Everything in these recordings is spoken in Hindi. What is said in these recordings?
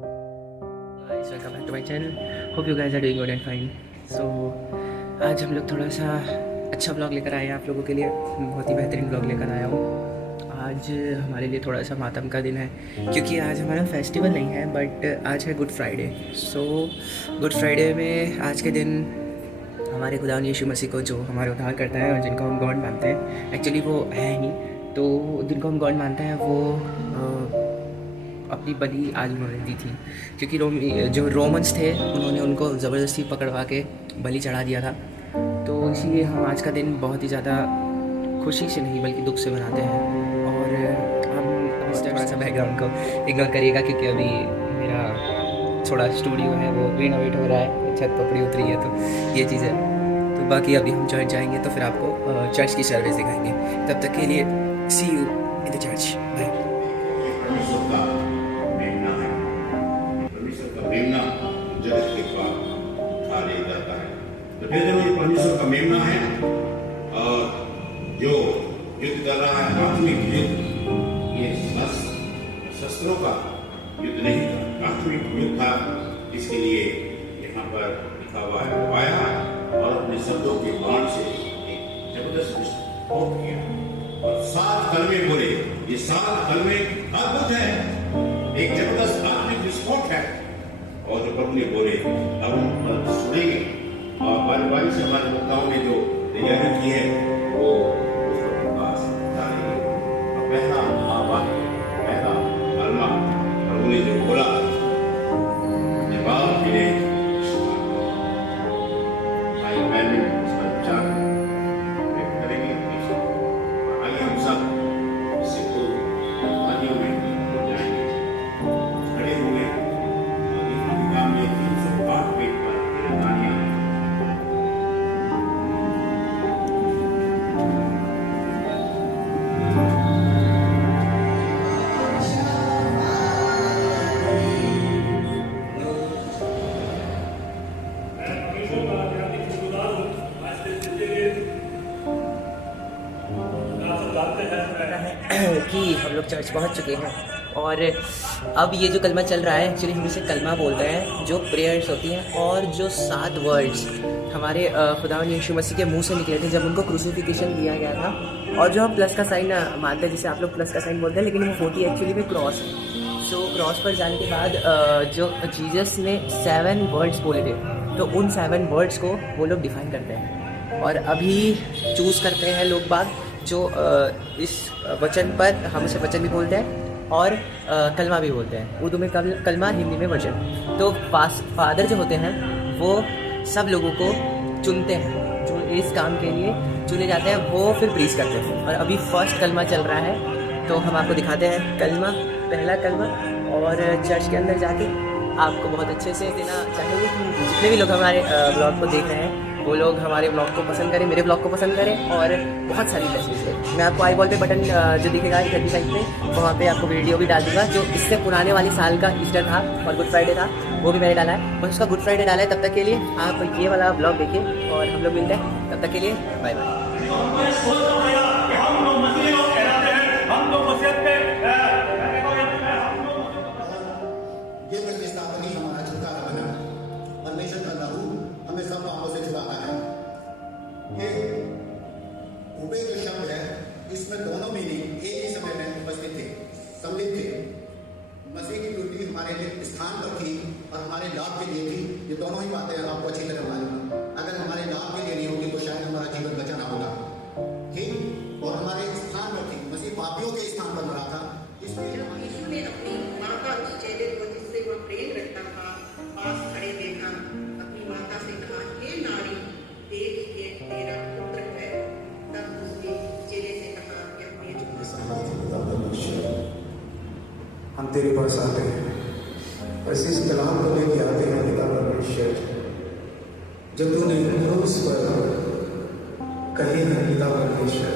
Guys welcome back to my channel. Hope you guys are doing good and fine. So आज हम लोग थोड़ा सा अच्छा व्लॉग लेकर आए हैं आप लोगों के लिए। बहुत ही बेहतरीन व्लॉग लेकर आया हूँ। आज हमारे लिए थोड़ा सा मातम का दिन है क्योंकि आज हमारा फेस्टिवल नहीं है बट आज है good Friday. So good Friday में आज के दिन हमारे खुदा यीशु मसीह को, जो हमारे उद्धार करता है और जिनको हम गॉड मानते हैं, एक्चुअली वो है नहीं, तो जिनको हम गॉड मानते हैं वो अपनी बलि आज उन्होंने दी थी क्योंकि जो रोमन्स थे उन्होंने उनको ज़बरदस्ती पकड़वा के बलि चढ़ा दिया था। तो इसीलिए हम आज का दिन बहुत ही ज़्यादा खुशी से नहीं बल्कि दुख से मनाते हैं। और हम इस थोड़ा सा बैकग्राउंड को इग्नोर करिएगा क्योंकि अभी मेरा थोड़ा स्टूडियो है वो रिनोवेट हो रहा है, छत पपड़ी उतरी है, तो ये चीज़ है। तो बाकी अभी हम चर्च जाएंगे तो फिर आपको चर्च की सर्विस दिखाएंगे। तब तक के लिए see you in the church, bye. मेमना जज के पास खा ले जाता है। तो फिर ये परमेश्वर का मेमना है और जो युद्ध कर रहा है आत्मिक युद्ध, ये शस्त्रों का युद्ध नहीं था, आत्मिक युद्ध था। इसके लिए यहाँ पर लिखा हुआ है, आया और अपने शब्दों के बाण से एक जबरदस्त विस्फोट किया और 7 कलमे बोले। ये 7 कलमे अद्भुत है, एक जबरदस्त आत्मिक विस्फोट है। और जो प्रभु ने बोले अब हम सुनेंगे और बारी से हमारे वक्ताओं ने जो तैयारी की है वो उसके पास डालेंगे। और पहला आवाज, पहला कलमा प्रभु ने जो बोला, जवाब मिले उसका विचार व्यक्त करेंगे। आइए हम सब सिखों आदियों में हो जाएंगे, खड़े हुए में 308 पेज पर तिरंगानियां कि हम लोग चर्च पहुंच चुके हैं और अब ये जो कलमा चल रहा है एक्चुअली हम इसे कलमा बोलते हैं, जो प्रेयर्स होती हैं और जो 7 वर्ड्स हमारे खुदावंद यीशु मसीह के मुंह से निकले थे जब उनको क्रूसिफिकेशन दिया गया था। और जो हम प्लस का साइन मानते हैं, जिसे आप लोग प्लस का साइन बोलते हैं, लेकिन वो होती है एक्चुअली में क्रॉस है। सो क्रॉस पर जाने के बाद जो जीसस ने 7 वर्ड्स बोले थे, तो उन 7 वर्ड्स को वो लोग डिफाइन करते हैं और अभी चूज़ करते हैं लोग बाग जो इस वचन पर, हम इसे वचन भी बोलते हैं और कलमा भी बोलते हैं। उर्दू में कलमा, हिंदी में वचन। तो फादर जो होते हैं वो सब लोगों को चुनते हैं, जो इस काम के लिए चुने जाते हैं वो फिर प्रीच करते हैं। और अभी फर्स्ट कलमा चल रहा है तो हम आपको दिखाते हैं कलमा, पहला कलमा। और चर्च के अंदर जाके आपको बहुत अच्छे से देना चाहेंगे कि जितने भी लोग हमारे ब्लॉग को देख रहे हैं वो लोग हमारे ब्लॉग को पसंद करें, मेरे ब्लॉग को पसंद करें और बहुत सारी ब्लेसिंग्स है। मैं आपको आई बॉल पे बटन जो दिखेगा इधर साइड पे, वहाँ पे आपको वीडियो भी डाल दूँगा जो इससे पुराने वाली साल का ईस्टर था और गुड फ्राइडे था, वो भी मैंने डाला है। बस उसका गुड फ्राइडे डाला है। तब तक के लिए आप ये वाला ब्लॉग देखिए और हम लोग मिलते हैं। तब तक के लिए बाय बाय। परमेश्वर का लहू हमें सब पापों से छुड़ाता है। ये उबे जो शब्द है, इसमें दोनों मीनिंग एक ही समय में उपस्थित थे, सम्मिलित थे। मसीह की ड्यूटी हमारे लिए स्थान पर थी और हमारे लाभ के लिए थी। ये दोनों ही बातें आपको अच्छी तरह मालूम है। अगर हमारे लाभ के लिए नहीं होती तो शायद हमारा जीवन बचा ना होगा, ठीक। और हमारे स्थान पर थी, मसीह पापियों के स्थान पर मरा था। इसलिए यीशु ने अपनी माता की चेहरे को, जिससे वह प्रेम रखता था, पास खड़े देखा, अपनी माता से कहा, हे नारी, देख ये तेरा पुत्र है। तब उसने चेहरे से कहा कि अपने हम तेरे पास आते हैं, बस इस कलाम को लेके आते हैं पिता परमेश्वर, जब तूने क्रूस पर कही है पिता परमेश्वर,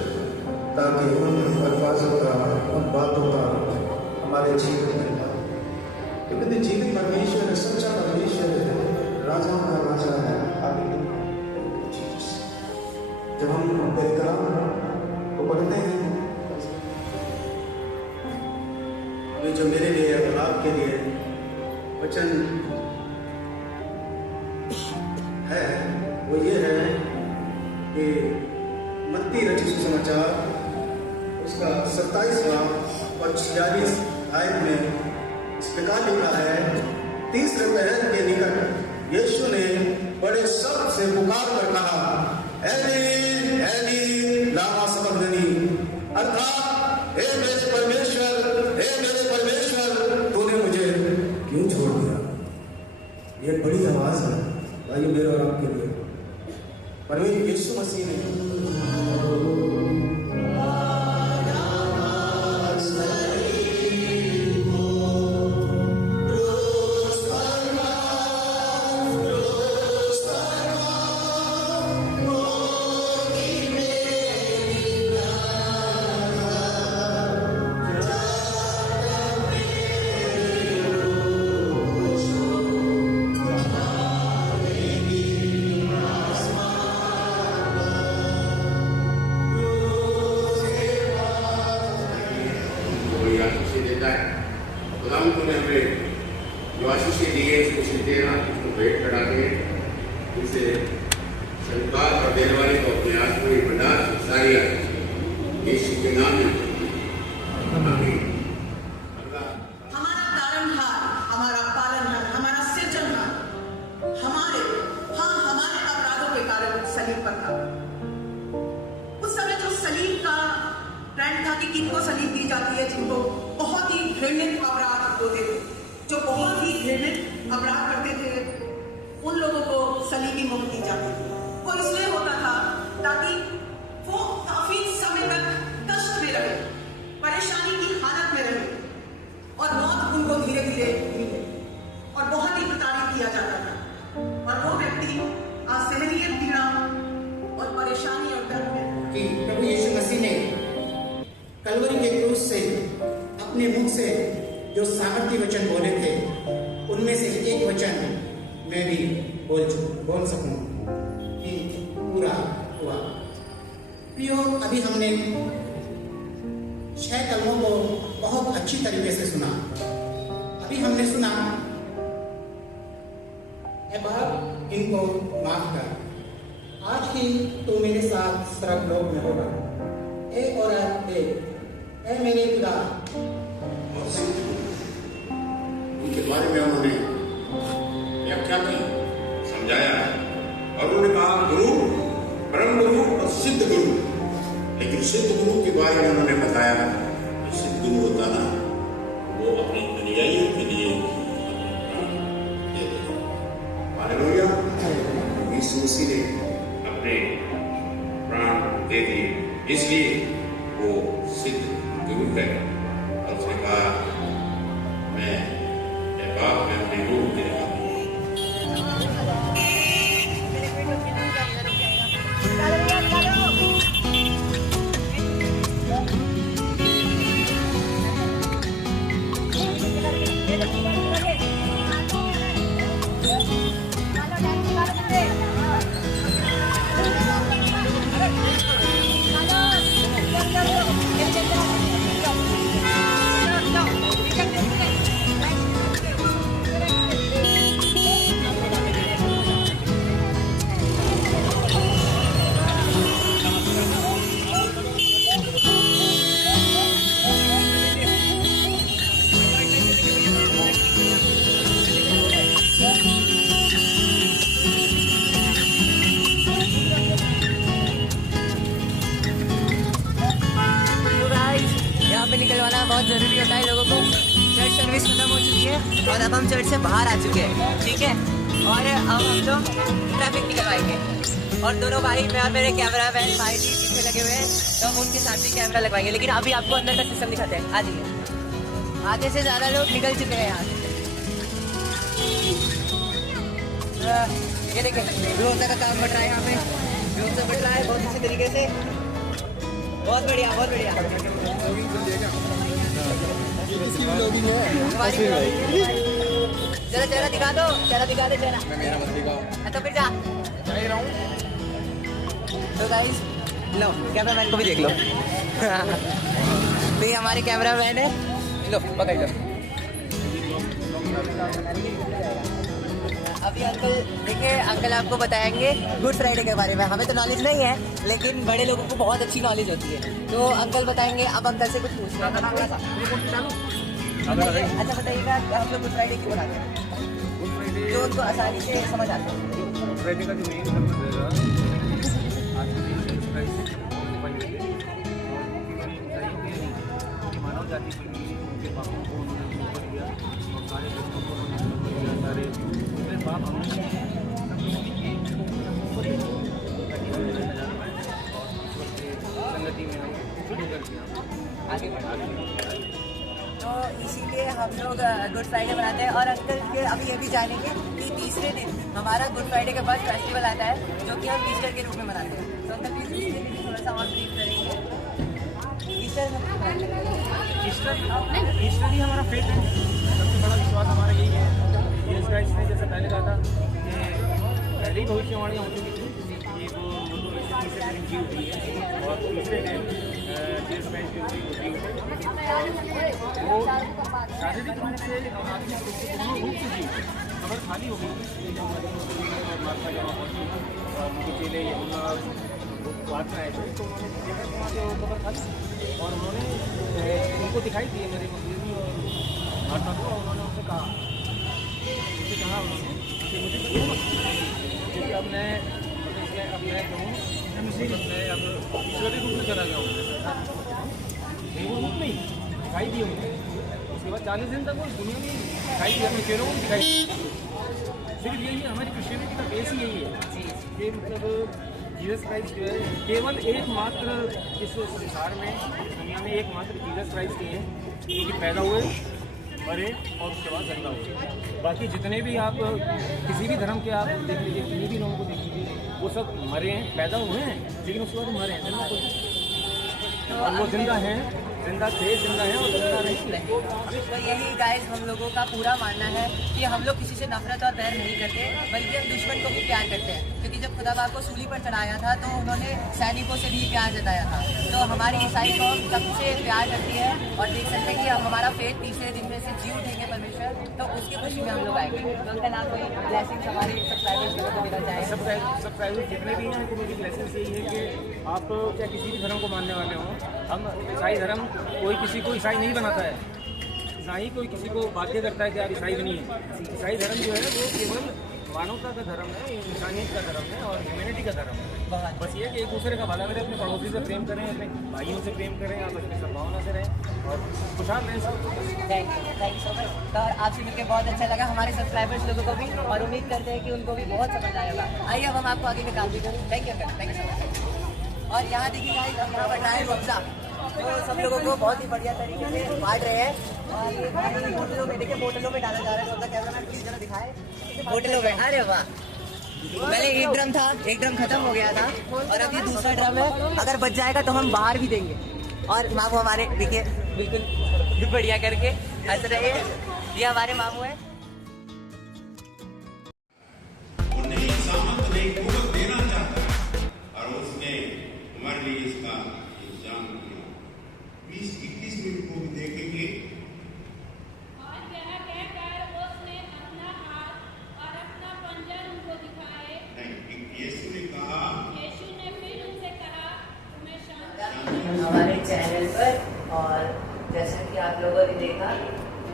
ताकि उन अल्फाजों का, उन बातों का हमारे जीवन में था। क्योंकि जीवित परमेश्वर है, सच्चा परमेश्वर है, राजाओं का राजा है। जब हम तेरे कलाम को पढ़ते हैं, जो मेरे लिए आपके लिए वचन है वो ये है कि मत्ती रचित सुसमाचार उसका 27वां और 46 आयत में इस प्रकार लिखा है, तीसरे पहर के निकट यीशु ने बड़े शब्द से पुकार कर कहा, एली एली लामा सबक्तनी, अर्थात हे मेरे परमेश्वर तूने मुझे क्यों छोड़ दिया। ये बड़ी आवाज है भाई मेरे और आपके लिए। परमेश्वर यीशु मसीह ने जो आशीष दिए उसको देना, उसको भेंट चढ़ाते, उसे स्वीकार कर देने वाले को अपने आप को बड़ा सारी यीशु के नाम में हमारा तारणहार, हमारा पालनहार, हमारा सृजनहार, हमारे अपराधों के कारण सलीब पर था। उस समय जो सलीब का ट्रेंड था कि किनको सलीब दी जाती है, जिनको बहुत ही घृणित अपराध होते थे, जो बहुत ही घृणित अपराध करते थे, उन लोगों को सलीबी मुक्त दी जाती थी। वो इसलिए होता था ताकि वो काफी समय तक कष्ट में रहे, परेशानी की हालत में रहे और मौत उनको धीरे धीरे मिले और बहुत ही प्रताड़ित किया जाता था। और वो व्यक्ति असहनीय पीड़ा और परेशानी और दर्द में कि प्रभु यीशु मसीह ने कलवरी के क्रूस से अपने मुख से जो सामर्थ्य वचन बोले थे, उनमें से एक वचन मैं भी बोल सकूं कि पूरा हुआ। प्रियो, अभी हमने 6 कलमों को बहुत अच्छी तरीके से सुना। अभी हमने सुना, ऐ बाप इनको माफ कर, आज ही तू मेरे साथ स्वर्ग लोक में होगा। ए औरत देख, ए मेरे खुदा। उनके बारे में उन्होंने व्याख्या की, समझाया और उन्होंने कहा गुरु, परम गुरु और सिद्ध गुरु। लेकिन सिद्ध गुरु के बारे में उन्होंने बताया कि सिद्ध गुरु होता ना, वो अपने अनुयायियों के लिए दे देगा। हालेलुया। यीशु मसीह ने अपने प्राण दे दिए, इसलिए वो सिद्ध गुरु है। और उसने कहा, मैं बाप में अपने रूप दे रहा हूँ। बहुत ज़रूरी होता है लोगों को। चर्च सर्विस खत्म हो चुकी है और अब हम चर्च से बाहर आ चुके हैं, ठीक है। और अब हम लोग ट्रैफिक निकलवाएंगे और दोनों भाई, मैं और मेरे कैमरा मैन भाई जी पीछे लगे हुए हैं, तो हम उनके साथ भी कैमरा लगवाएंगे। लेकिन अभी आपको अंदर का सिस्टम दिखाते हैं, आ जाइए। आगे से ज़्यादा लोग निकल चुके हैं यहाँ से। ये देखें, व्यवस्था का काम बढ़ रहा है यहाँ पे, व्यवस्था बढ़ रहा है बहुत अच्छे तरीके से। बहुत बढ़िया, बहुत बढ़िया। चलो चेहरा दिखा दो, चेहरा दिखा दे, चेहरा। मेरा मत दिखाओ। तो फिर जा रहा हूँ। तो गाइस, लो कैमरा मैन को भी देख लो। तो ये हमारे कैमरा मैन है, लो पकड़ लो। अभी अंकल देखिए, अंकल आपको बताएंगे गुड फ्राइडे के बारे में। हमें तो नॉलेज नहीं है, लेकिन बड़े लोगों को बहुत अच्छी नॉलेज होती है, तो अंकल बताएंगे। अब अंकल से कुछ पूछ रहे हैं। अच्छा बताइएगा कि हम लोग गुड फ्राइडे क्यों मनाते हैं, जो उनको आसानी से समझ आता है। गुड फ्राइडे का जो मेन पर्पज रहेगा, आज के दिन जीसस क्राइस्ट मानव जाति के लिए उनके पापों को उन्होंने दूर कर दिया और सारे दुखों को उन्होंने दूर कर दिया, सारे उनके पाप हमने संगति में हम शुरू कर दिया आगे बढ़ा, तो इसीलिए हम लोग गुड फ्राइडे मनाते हैं। और अंकल के अभी ये भी जानेंगे कि तीसरे दिन हमारा गुड फ्राइडे के बाद फेस्टिवल आता है, जो कि हम ईस्टर के रूप में मनाते हैं। तो अंकल प्लीज इसके लिए थोड़ा सा और ब्रीफ करेंगे। ईस्टर ईस्टर ही हमारा फेथ है, सबसे बड़ा विश्वास हमारा यही है। जीसस क्राइस्ट ने जैसा पहले कहा था कि पहले ही भविष्यवाणियाँ हो चुकी थी कि वो तीसरे दिन जी उठी है और तीसरे दिन जीसस क्राइस्ट की उठी है। वो शारीरिक रूप से और आत्मिक रूप से दोनों रूप से जी, खबर खाली हो गई। जो माता जहाँ पहुँची और उनके चेले यमुना बात में आए थे, तो उन्होंने देखा कि वहाँ से वो खबर खाली और उन्होंने उनको दिखाई दी मेरे मस्जिद और माता को, और उन्होंने उनसे कहा उन्होंने कि मुझे क्यों मत, क्योंकि अब मैं कहूँ मैं अब ईश्वरीय रूप में चला गया हूँ। नहीं वो रूप नहीं दिखाई दिए मुझे। उसके बाद 40 दिन तक वो दुनिया में दिखाई दिया, अपने चेहरों को दिखाई दी। सिर्फ यही है, हमारी क्रिश्चियनिटी का बेस ही यही है कि मतलब जीसस क्राइस्ट जो है केवल एकमात्र इस संसार में, इस दुनिया में एकमात्र जीसस क्राइस्ट ही हैं जो कि पैदा हुए, मरे और उसके बाद जिंदा हुए। बाकी जितने भी आप किसी भी धर्म के आप देख लीजिए, किन्हीं भी लोगों को देख लीजिए, वो सब मरे हैं, पैदा हुए हैं, लेकिन उसके बाद मरे हैं, जिंदा कोई नहीं। और वो जिंदा हैं, जिंदा थे, जिंदा हैं और जिंदा नहीं। तो यही गाइस हम लोगों का पूरा मानना है कि हम लोग किसी से नफरत और बैर नहीं करते, बल्कि हम दुश्मन को भी प्यार करते हैं। क्योंकि जब खुदा बाप को सूली पर चढ़ाया था तो उन्होंने सैनिकों से भी प्यार जताया था। तो हमारी ईसाई कौम सबसे प्यार करती है और देख सकते हैं कि अब हमारा फेथ तीसरे दिन में से जी उठेंगे परमेश्वर, तो उसकी खुशी में हम लोग आएंगे। तो उनका नाम कोई ब्लेसिंग्स हमारे सब्सक्राइबर्स को देना चाहेंगे। सब्सक्राइबर्स जितने भी हैं उनको मेरी ब्लेसिंग्स यही है कि आप चाहे किसी भी धर्म को मानने वाले हों, हम ईसाई धर्म कोई किसी को ईसाई नहीं बनाता है, ईसाई कोई किसी को बाध्य करता है कि आप ईसाई बनिए। ईसाई धर्म जो है वो केवल मानवता का धर्म है, इंसानियत का धर्म है और ह्यूमैनिटी का धर्म है। बस ये कि एक दूसरे का भला करें, अपने पड़ोसी से प्रेम करें, अपने भाइयों से प्रेम करें, आपस में सद्भावना से रहें और खुशहाल रहें सब। Thank you so much. तो आपसे मिलकर बहुत अच्छा लगा, हमारे सब्सक्राइबर्स लोगों को भी, और उम्मीद करते हैं कि उनको भी बहुत समझ आएगा। आइए अब हम आपको आगे का काम भी करें। Thank you so much. और यहाँ देखिए गाइस, अब यहाँ बन रहा है रुअफ़ज़ा, तो सब लोगों को बहुत ही बढ़िया तरीके से बांट रहे हैं। और ये बोतलों में देखिए, बोतलों में डाला जा रहा है। रुअफ़ज़ा कैमरामैन प्लीज जरा दिखाए बोतलों में। अरे वाह, पहले एक ड्रम था, एक ड्रम खत्म हो गया था और अब ये दूसरा ड्रम है। अगर बच जाएगा तो हम बाहर भी देंगे। और मामू हमारे देखिए बिल्कुल बढ़िया करके हंस रहे हैं। ये हमारे मामू है। नहीं सामंत नहीं कुवत देना चाहता और उसने हमारे लिए इसका इंतजाम किया। 20-21 मिनट को भी देखेंगे। और यह कहकर उसने अपना हाथ और अपना पंजर उनको दिखाए। नहीं, यीशु ने कहा, यीशु ने फिर उनसे कहा, तुम्हें शांति। हमारे चैनल पर, और जैसा कि आप लोगों ने देखा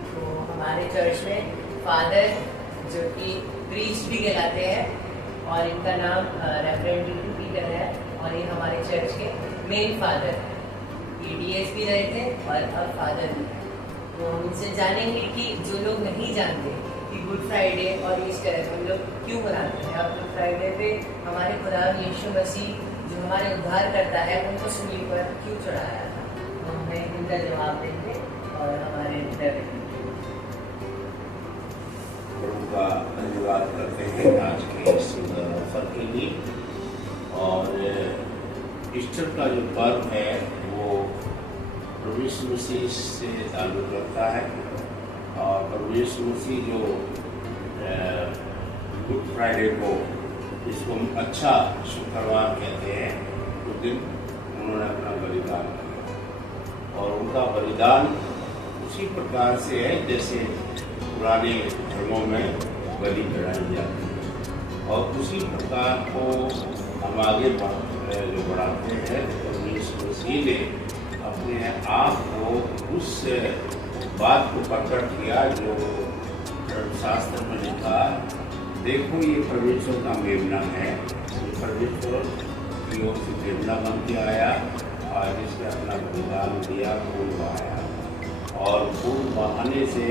तो हमारे चर्च में फादर जो कि प्रीस्ट भी कहलाते हैं, और इनका नाम रेवरेंड पीटर है, और ये हमारे चर्च के मेन फादर, ये डीएसपी रहे थे और अब फादर भी। तो हम इनसे जानेंगे कि जो लोग नहीं जानते कि गुड फ्राइडे और ईस्टर हम लोग क्यों मनाते हैं, और गुड फ्राइडे पे हमारे खुदा यीशु मसीह जो हमारे उद्धार करता है उनको सूली पर क्यों चढ़ाया था, तो हमें इनका जवाब देंगे। और हमारे प्रभु का धन्यवाद करते हैं आज के इस सुंदर अवसर के लिए। और ईस्टर का जो पर्व है वो प्रभु यीशु मसीह से ताल्लुक़ रखता है। और प्रभु यीशु मसीह जो गुड फ्राइडे को, जिसको हम अच्छा शुक्रवार कहते हैं, उस दिन उन्होंने अपना बलिदान किया। और उनका बलिदान उसी प्रकार से है जैसे पुराने धर्मों में बलि चढ़ाई जाती है। और उसी प्रकार को हम आगे बढ़ाते हैं। तो यीशु मसीह ने अपने आप को उस बात को प्रकट किया जो शास्त्र में लिखा, देखो ये परमेश्वर का मेमना है, ये परमेश्वर की ओर से मेमना बन के आया और जिसने अपना बलिदान दिया, खून बहाया और खून बहाने से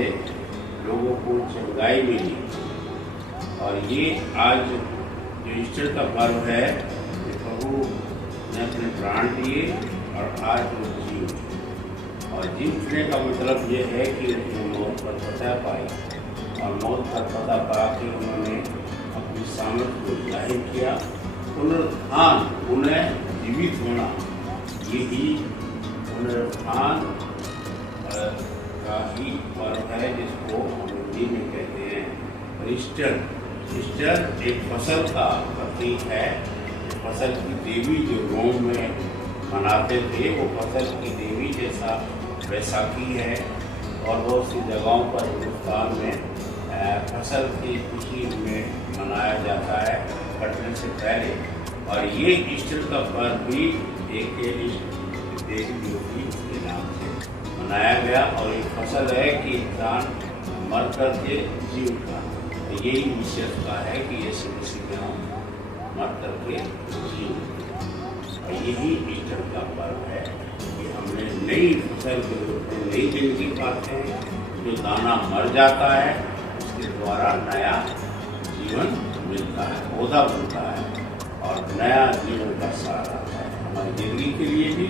लोगों को चंगाई मिली। और ये आज जो ईस्टर का पर्व है, कि प्रभु ने अपने प्राण दिए और आज वो जीव, और जीवने का मतलब ये है कि उन्होंने मौत पर फतह पाई और मौत पर फतह पा के उन्होंने अपनी सामर्थ्य को जाहिर किया। पुनरुत्थान, उन्हें जीवित होना, यही पुनरुत्थान का ही पर्व है जिसको हम हिंदी में कहते हैं ईस्टर। ईस्टर एक फसल का प्रतीक है। फसल की देवी जो रोम में मनाते थे, वो फसल की देवी जैसा वैसाखी है और बहुत सी जगहों पर हिंदुस्तान में फसल की खुशी में मनाया जाता है कटने से पहले। और ये ईस्टर का पर्व भी एक देवी ज्योति के नाम से मनाया गया। और एक फसल है कि इंसान मर कर के जी उठा। यही विशेषता है कि यीशु मसीह ने मर करके जी उठा। और यही ईस्टर का पर्व है कि हमने नई फसल के रूप में नई जिंदगी पाते हैं। जो दाना मर जाता है उसके द्वारा नया जीवन मिलता है, पौधा बनता है और नया जीवन का सार आता है। हमारी जिंदगी के लिए भी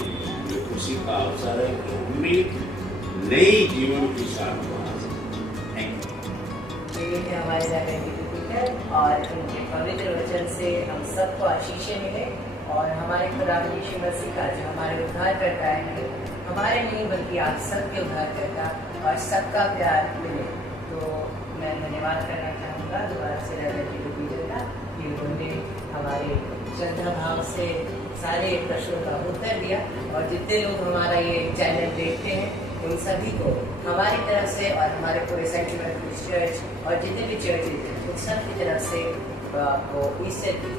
ये खुशी का अवसर है कि हम भी नई जीवन की सार बना सकते हैं। ये थे हमारे जागरण के टीचर और इनके पवित्र वचन से हम सबको आशीषें मिले और हमारे खुदा यीशु मसीह का जो हमारे उद्धार करता है, हमारे नहीं बल्कि आप सबके उद्धार करता और सबका प्यार मिले। तो मैं धन्यवाद करना चाहूँगा दोबारा से जागरण के टीचर का कि उन्होंने हमारे श्रद्धा भाव से सारे प्रश्नों का उत्तर दिया। और जितने लोग हमारा ये चैनल देखते हैं उन सभी को हमारी तरफ से और हमारे पूरे सेंट्रल मेथोडिस्ट चर्च और जितने भी चर्चेज हैं उन सब की तरफ से आपको ईस्टर की